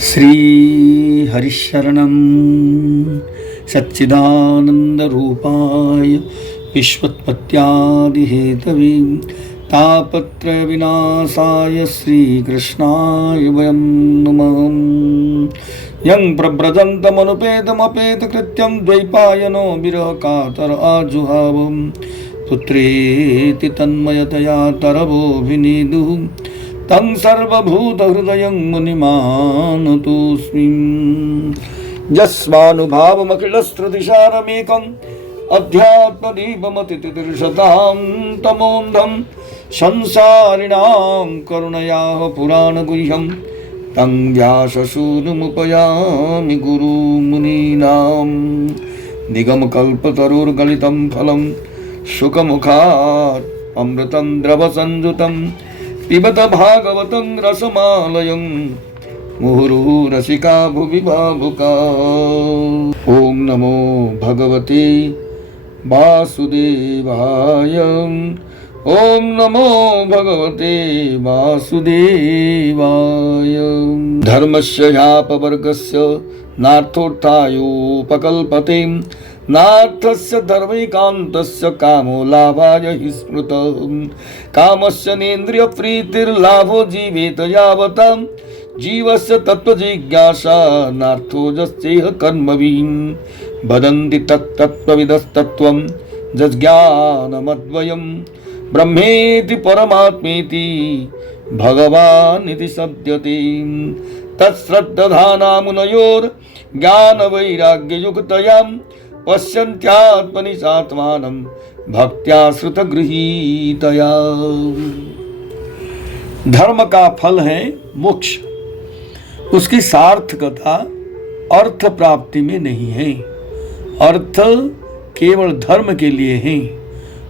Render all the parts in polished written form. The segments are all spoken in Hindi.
श्री हरिशरणं सच्चिदानन्दरूपाय विश्वोत्पत्त्यादिहेतवे तापत्रयविनाशाय श्रीकृष्णाय वयं नमः। यं प्रव्रजन्तमनुपेतमपेतकृत्यं द्वैपायनो विरहकातर आजुहाव पुत्रेति तन्मयतया तरवोऽभिनेदुः तं सर्वभूतहृदयं मुनिमानतोऽस्मि। यस्मानुभावमखिलश्रुतिसारमेकम् अध्यात्मदीपमतितिर्षतां तमोन्धं संसारिणां करुणयाः पुराणगुह्यं तं व्याससूनुमुपयामि गुरुमुनीनां। निगमकल्पतरुर्गलितं फलं शुकमुखात् अमृतं द्रवसंयुतं पिबत भागवतं रसमालयं मुहुर्मुहुः रसिका भुवि भावुका। ओम नमो भगवते वासुदेवाय। ओम नमो भगवते वासुदेवाय। धर्मस्य ह्यापवर्गस्य नार्थोत्थायोपकल्पते नार्थस्य धर्मैकान्तस्य कामो लाभाय हि स्मृतः। कामस्य नेन्द्रियप्रीतिर्लाभो जीवेत यावता जीवस्य तत्त्वजिज्ञासा नार्थोजस्येह कर्मभिः। वदन्ति तत्तत्त्वविदस्तत्त्वं जज्ञानमद्वयं ब्रह्मेति परमात्मेति भगवानिति सद्यते। तत्श्रद्धधानामुनयोर्ज्ञानवैराग्ययुक्तया पश्यन्त्यात्मनि सात्मानं भक्त्या श्रुतगृहीतया। धर्म का फल है मोक्ष, उसकी सार्थकता अर्थ प्राप्ति में नहीं है। अर्थ केवल धर्म के लिए है,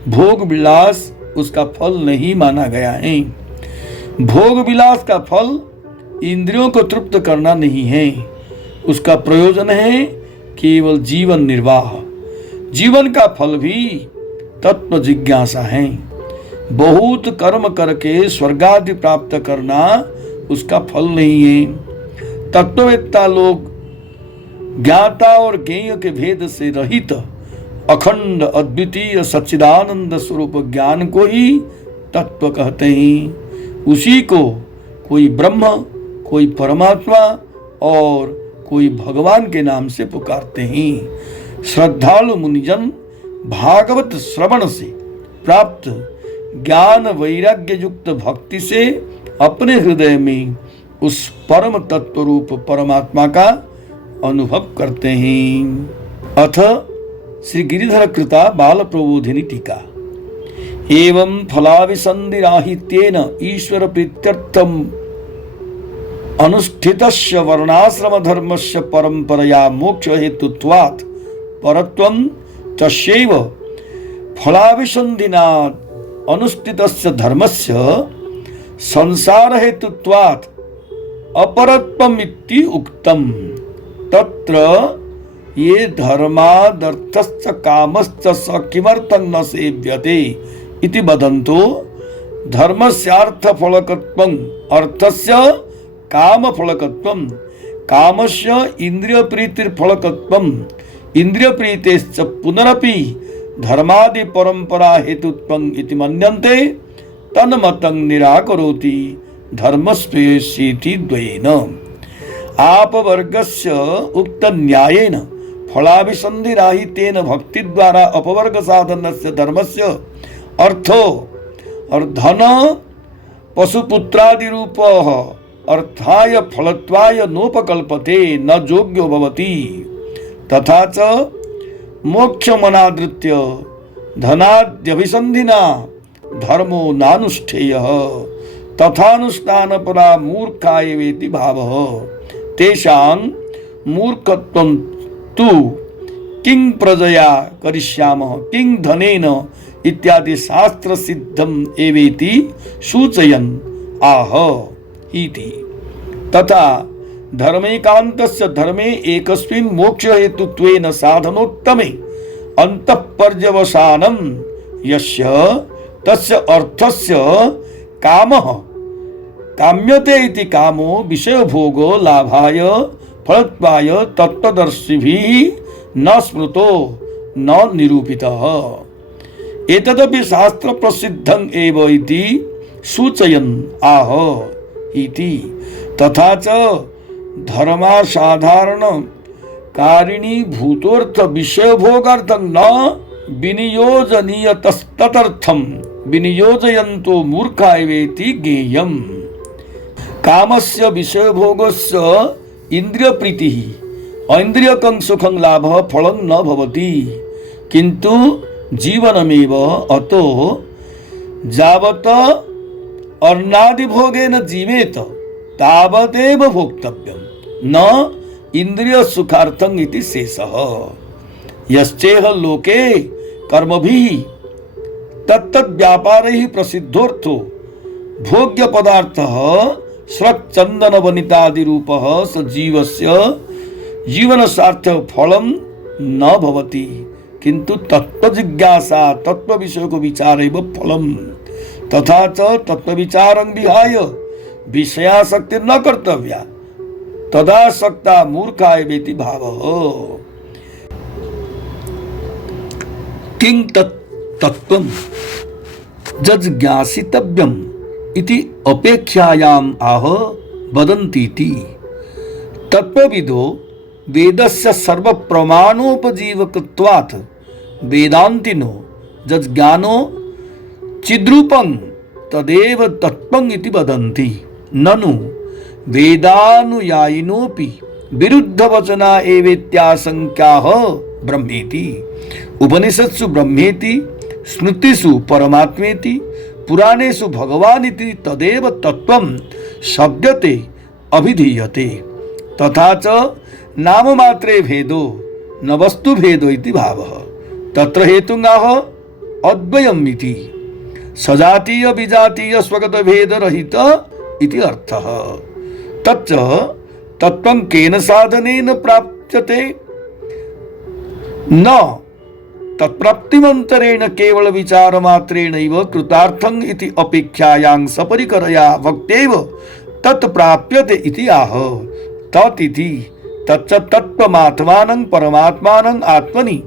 भोग विलास उसका फल नहीं माना गया है। भोग विलास का फल इंद्रियों को तृप्त करना नहीं है, उसका प्रयोजन है केवल जीवन निर्वाह। जीवन का फल भी तत्व जिज्ञासा है। बहुत कर्म करके स्वर्गादि प्राप्त करना उसका फल नहीं है। तत्ववेत्ता लोग ज्ञाता और ज्ञेय के भेद से रहित अखंड अद्वितीय सच्चिदानंद स्वरूप ज्ञान को ही तत्व कहते हैं। उसी को कोई ब्रह्म, कोई परमात्मा और कोई भगवान के नाम से पुकारते हैं। श्रद्धालु मुनिजन भागवत श्रवण से प्राप्त ज्ञान वैराग्य युक्त भक्ति से अपने हृदय में उस परम तत्व रूप परमात्मा का अनुभव करते हैं। अथ श्री गिरिधर कृता बाल प्रबोधिनी टीका। एवं फलाविसन्धिराहित्येन ईश्वर प्रीत्यर्थम अनुष्ठितस्य वर्णाश्रम धर्मस्य परंपरया मोक्ष हेतुत्वात् परत्वं तस्यैव फलाविसन्धिना अनुष्ठितस्य धर्मस्य संसार हेतुत्वात् अपरत्वमिति उक्तम्। तत्र ये धर्मादर्थस्य कामस्य स किमर्थं न सेव्यते इति वदन्तो धर्मस्यार्थफलकत्वं अर्थस्य कामफलकत्वं कामस्य इन्द्रियप्रीतिर्फलकत्वं इन्द्रियप्रीतेश्च पुनरपि धर्मादि परंपरा हेतुत्वं इति मन्यन्ते तन्मतं निराकरोति धर्मस्वेषीति द्वयेन। आपवर्गस्य उक्त न्यायेन फलाभिसन्धिराहित्येन भक्ति द्वारा अपवर्ग साधनस्य धर्मस्य अर्थो और धन पशुपुत्रादि रूपः अर्थाय फलत्वाय नोपकल्पते न योग्यो भवति। तथा च मोक्षमनादृत्य धनाद्यभिसन्धिना धर्मो नानुष्ठेयः तथानुष्ठानपरा मूर्खाय वेति भावः। तेषां मूर्खत्वं तु किं प्रजया करिष्यामः किं धनेन इत्यादि शास्त्र सिद्धम् एवेति सूचयन् आह इति। तथा धर्मैकान्तस्य धर्मे एकस्मिन् मोक्ष हेतुत्वेन साधनोत्तमे अंतःपर्यवसानं यस्य तस्य अर्थस्य कामः काम्यते इति कामो विषय भोगो लाभाय फलत्वाय तत्त्वदर्शिभिः न स्मृतो न निरूपितः। एतदपि शास्त्र प्रसिद्धं एव इति सूचयन् आह इति। तथा च धर्मासाधारण कारिणी भूतोर्थ विषय भोगार्थं न विनियोजनीयतस्तदर्थं विनियोजयन्तो मूर्खा एवेति ज्ञेयम्। कामस्य विषय भोगस्य इंद्रिय प्रीति ऐन्द्रियकं सुखं लाभः फलं न भवति, किंतु जीवनमेव अतो यावत् अर्णादि भोगेन जीवेत तावदेव भोक्तव्यं न इंद्रिय सुखार्थं इति शेषः। यश्चेह लोके कर्मभिः तत्तद् व्यापारैः प्रसिद्धोर्थो भोग्य पदार्थः स्रक्चंदन वनितादि रूपः स जीवस्य जीवन सार्थक फलम न भवति, किंतु तत्व जिज्ञासा तत्व विषय को विचार फलम तथा च तत्व विचारं विहाय विषयासक्ति न कर्तव्या तदासक्ता मूर्खा एवेति भावः। किं तत्त्वं जज्ञासितव्यम् इति अपेक्षायाम् आह वदन्तीति। तत्त्वविदो वेदस्य सर्व प्रमाणोपजीवकत्वात् वेदान्तिनो जज्ञानो चिद्रूपं तदेव तत्त्वम् इति वदन्ति। ननु वेदानुयायिनोऽपि विरुद्धवचना एवेत्याशङ्क्याः ब्रह्मेति। उपनिषत्सु ब्रह्मेति, स्मृतिषु परमात्मेति, पुराणेषु भगवान् इति तदेव तत्त्वं शब्दते अभिधीयते। तथा च नाममात्रे भेदो न वस्तु भेदो इति भावः। तत्र हेतुङाः अद्वयम् इति सजातीय विजातीय स्वगत भेद रहित इति अर्थः। तच्च तत्त्वं केन साधनेन प्राप्यते न तत्प्राप्तिमन्तरेण केवल विचार मात्रेणैव कृतार्थं इति अपेक्षायां सपरिकरया वक्तेव तत्प्राप्यते इति आह। ततिति तच्च तत्त्वमात्मानं परमात्मानं आत्मनि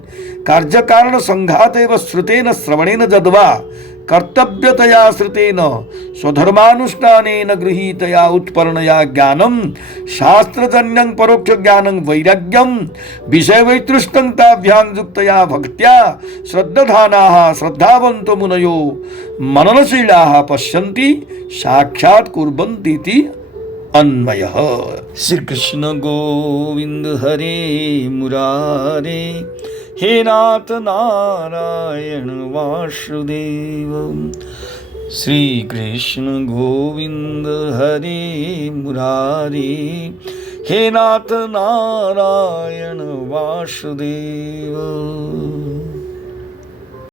कार्यकारण संघातेव श्रुतेन श्रवणेन जद्वा कर्तव्यतया श्रुतेन स्वधर्मानुष्ठानेन गृहीतया उत्पन्नया ज्ञानं शास्त्रजन्यं परोक्ष ज्ञानं वैराग्यं विषय वैतृष्टं ताभ्यां युक्तया भक्त्या श्रद्धाधानाः श्रद्धावन्तो मुनयो मननशीलाः पश्यन्ति साक्षात् कुर्वन्ति इति अन्वयः। श्री कृष्ण गोविंद हरे मुरारे हे नाथ नारायण वासुदेव। श्री कृष्ण गोविंद हरे मुरारे हे नाथ नारायण वासुदेव।